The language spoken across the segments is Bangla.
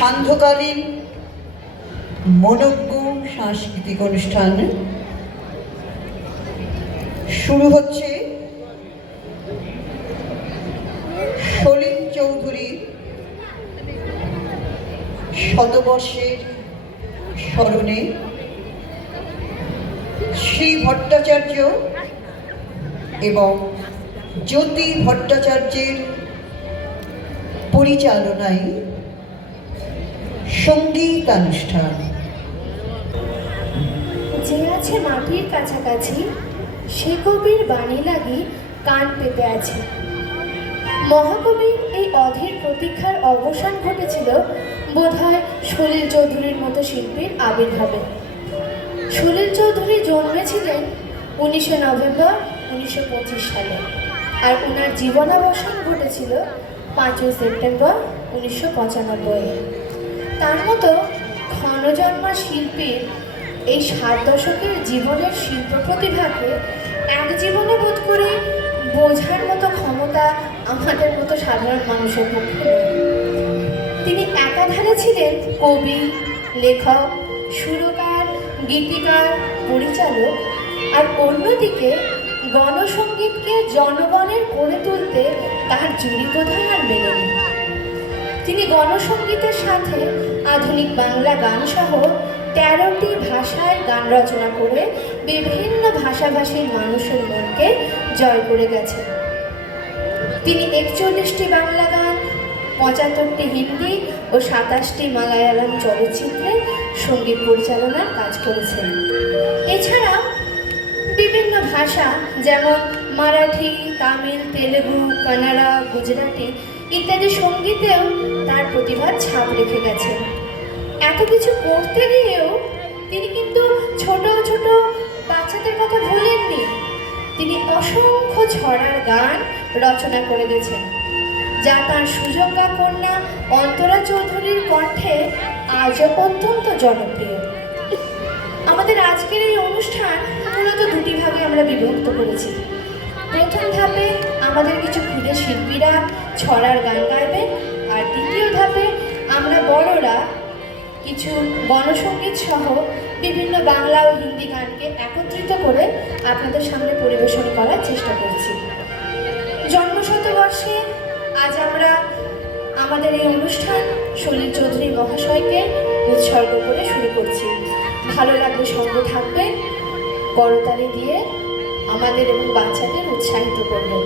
সান্ধ্যকালীন মনজ্ঞ সাংস্কৃতিক অনুষ্ঠান শুরু হচ্ছে সলিল চৌধুরীর শতবর্ষের স্মরণে শ্রী ভট্টাচার্য এবং জ্যোতি ভট্টাচার্যের পরিচালনায় সঙ্গীতানুষ্ঠান। যে আছে মাটির কাছাকাছি, সে কবির বাণী লাগি কান পেতে আছে। মহাকবির এই অধীর প্রতীক্ষার অবসান ঘটেছিল বোধহয় সলিল চৌধুরীর মতো শিল্পীর আবির্ভাবে। সলিল চৌধুরী জন্মেছিলেন উনিশে নভেম্বর উনিশশো পঁচিশ সালে আর ওনার জীবনাবসান ঘটেছিল পাঁচই সেপ্টেম্বর উনিশশো পঁচানব্বই তার মতো ক্ষণজন্মা শিল্পীর এই সাত দশকের জীবনের শিল্প প্রতিভাকে এক জীবনে বোধ করে বোঝার মতো ক্ষমতা আমাদের মতো সাধারণ মানুষের পক্ষে তিনি একাধারে ছিলেন কবি, লেখক, সুরকার, গীতিকার, পরিচালক আর অন্যদিকে গণসঙ্গীতকে জনগণের করে তুলতে তার জুড়ি প্রধান আর মেলেনি। তিনি গণসঙ্গীতের সাথে আধুনিক বাংলা গান সহ তেরোটি ভাষায় গান রচনা করে বিভিন্ন ভাষাভাষীর মানুষের মনকে জয় করে গেছেন। তিনি একচল্লিশটি বাংলা গান, পঁচাত্তরটি হিন্দি ও সাতাশটি মালায়ালাম চলচ্চিত্রে সংগীত পরিচালনার কাজ করেছেন। এছাড়া বিভিন্ন ভাষা যেমন মারাঠি, তামিল, তেলেগু, কানাড়া, গুজরাটি ইত্যাদি সঙ্গীতেও তার প্রতিভার ছাপ রেখে গেছেন। এত কিছু করতে গিয়েও তিনি কিন্তু ছোট ছোট বাচ্চাদের কথা ভুলেননি। তিনি অসংখ্য ছড়ার গান রচনা করে গেছেন, যা তার সুযোগ্যা কন্যা অন্তরা চৌধুরীর কণ্ঠে আজও অত্যন্ত জনপ্রিয়। আমাদের আজকের এই অনুষ্ঠান মূলত দুটি ভাগে আমরা বিভক্ত করেছি। প্রথম ধাপে আমাদের কিছু ক্ষুদে শিল্পীরা ছড়ার গান গাইবেন। আর দ্বিতীয় ধাপে আমরা বড়রা কিছু গণসঙ্গীত সহ বিভিন্ন বাংলা ও হিন্দি গানকে একত্রিত করে আপনাদের সামনে পরিবেশন করার চেষ্টা করছি। জন্মশতবর্ষে আজ আমরা আমাদের এই অনুষ্ঠান সলিল চৌধুরী মহাশয়কে উৎসর্গ করে শুরু করছি। ভালো লাগলে সঙ্গে থাকবে করতালি দিয়ে আমাদের এবং বাচ্চাদের উৎসাহিত করবেন।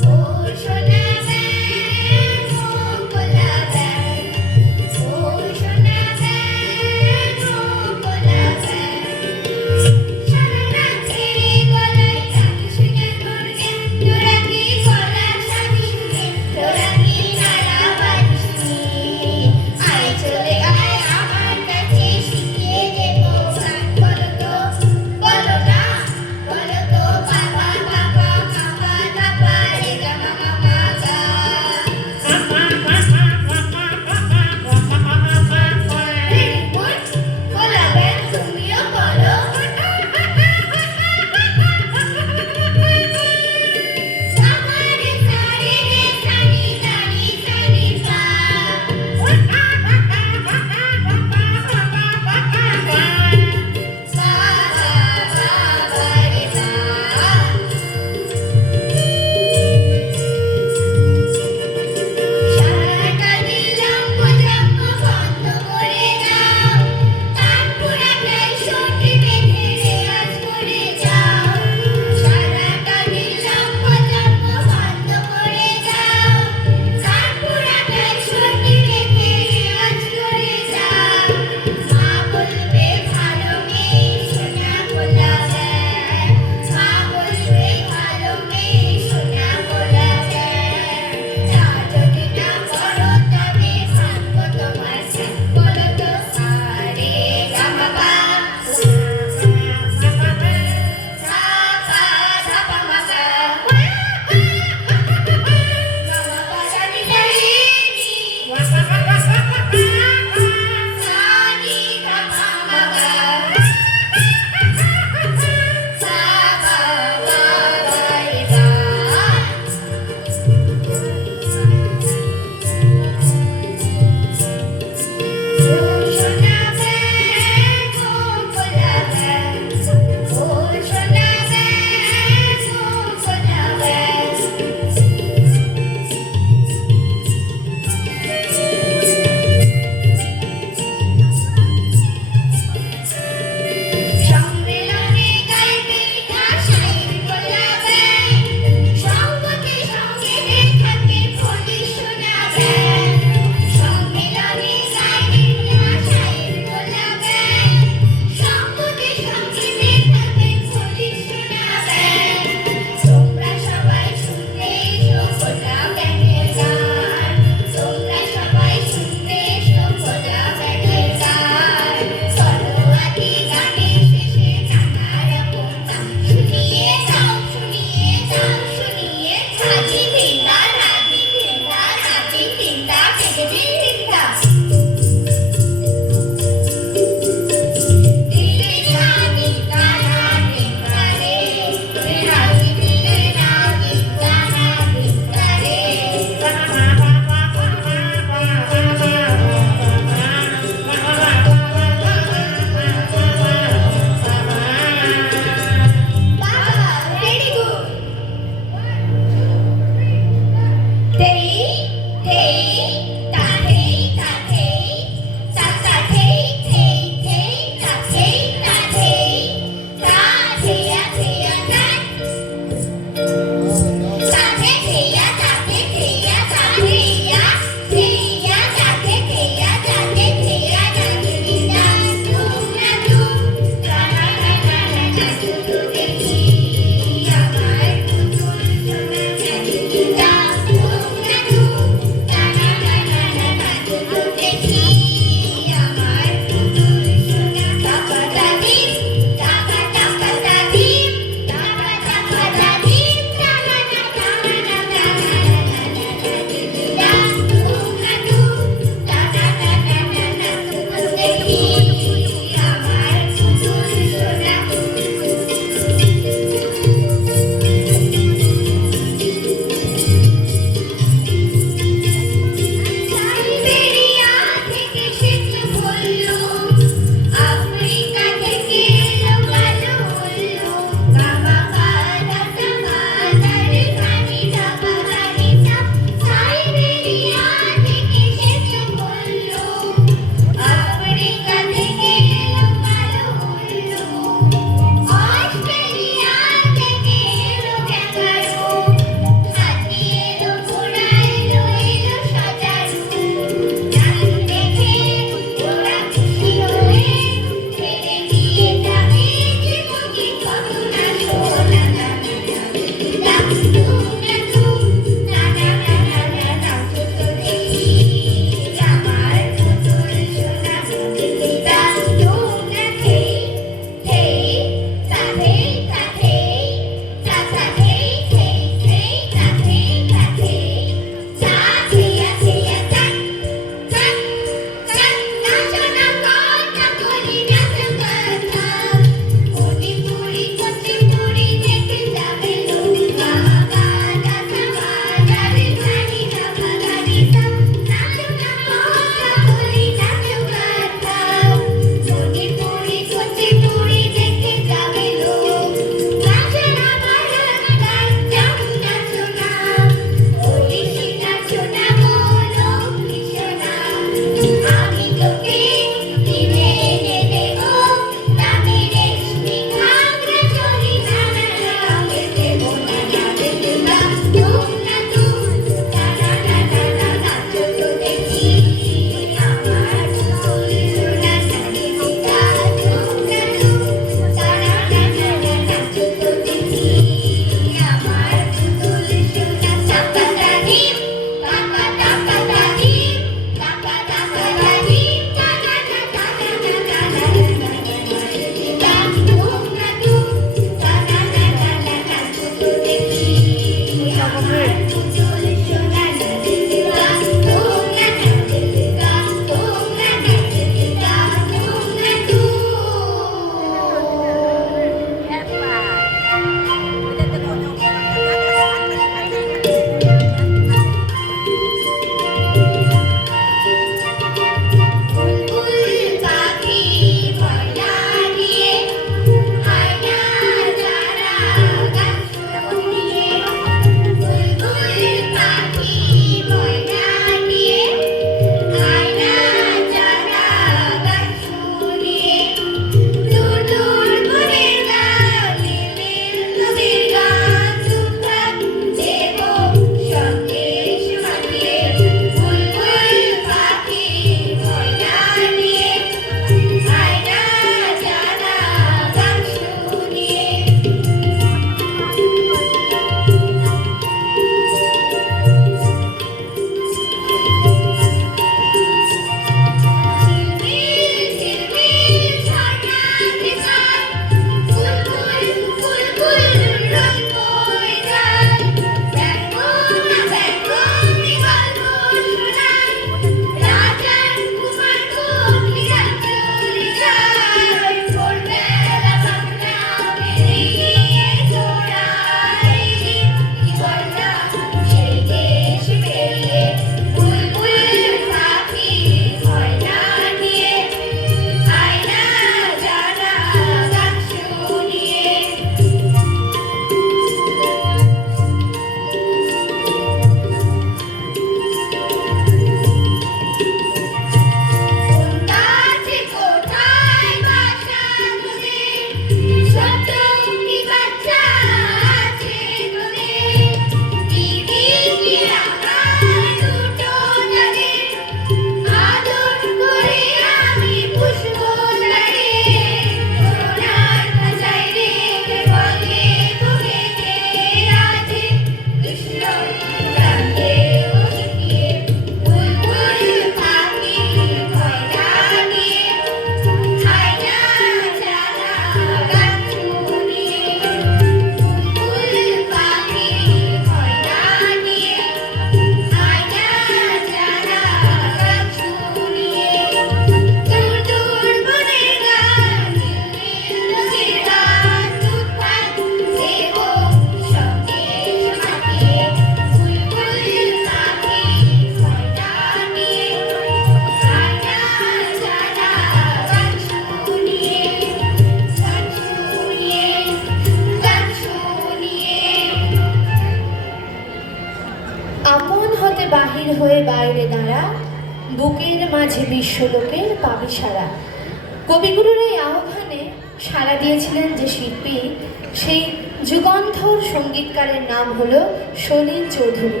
নাম হলো সলিল চৌধুরী।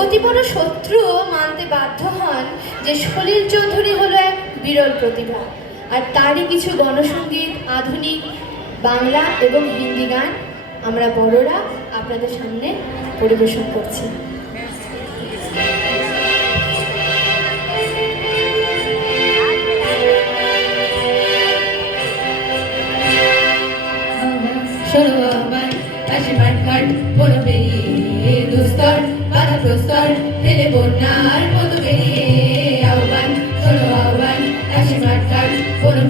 অতি বড় শত্রুও মানতে বাধ্য হন যে সলিল চৌধুরী হলো এক বিরল প্রতিভা। আর তারই কিছু গণসঙ্গীত আধুনিক বাংলা এবং হিন্দি গান আমরা বড়রা আপনাদের সামনে পরিবেশন করছি। বন্যার মতো বেরিয়ে আহ্বান ষোলো আহ্বান আসে মাঠঘাট বড়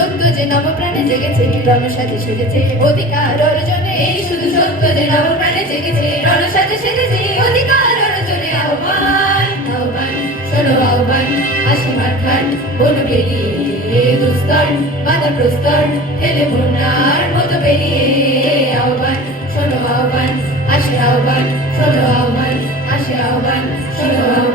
সত্য যে নবপ্রাণে জেগেছে, রণসাথে সেজেছে অধিকার অর্জনে। এই শুধু সত্য যে নবপ্রাণে জেগেছে, রণসাথে সেজেছে অধিকার অর্জনে। আহ্বান আহ্বান, শোনো আহ্বান আশীর্বাদ খান বন পেরিয়ে দুস্তর, বাধা প্রস্তর ফেলে বন্যার মতো পেরিয়ে। আহ্বান, শোনো আহ্বান আশীর আহ্বান, শোনো আহ্বান আশীর আহ্বান, শোনো আহ্বান।